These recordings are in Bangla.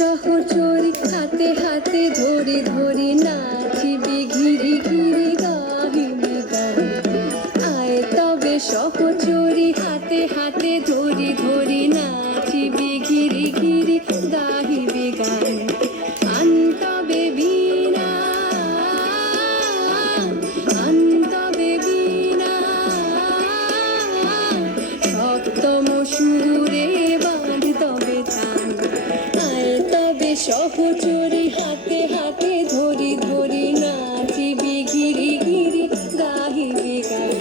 সহচরী হাতে হাতে ধরি ধরি নাচিবি ঘিরি ঘিরি গাহিবি গান। আয় তবে সহচরী হাতে হাতে ধরি ধরি নাচিবি ঘিরি ঘিরি গাহিবি গান। আনতবে বীণা আনতবে বীণা সপ্তম সুরে বাঁধ তবে তান। আয় তবে সহচরী হাতে হাতে ধরি ধরি নাচিবি ঘিরি ঘিরি গাহিবি গান।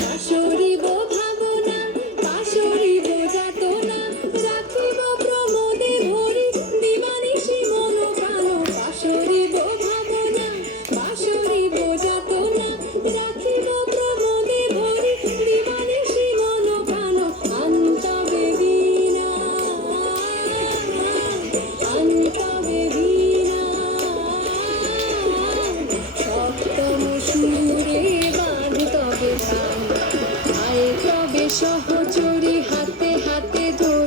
পাশরিব ভাবনা পাশরিব যাতনা রাখিব প্রমোদে ভরি দিবানিশি মন প্রাণ। পাশরিব ভাবনা পাশরিব যাতনা রাখিব প্রমোদে ভরি দিবানিশি মন প্রাণ। আনতবে বীণা আনতবে বীণা সপ্তম সুরে বাঁধ তবে তান। আয় তবে সহচরী হাতে হাতে ধরি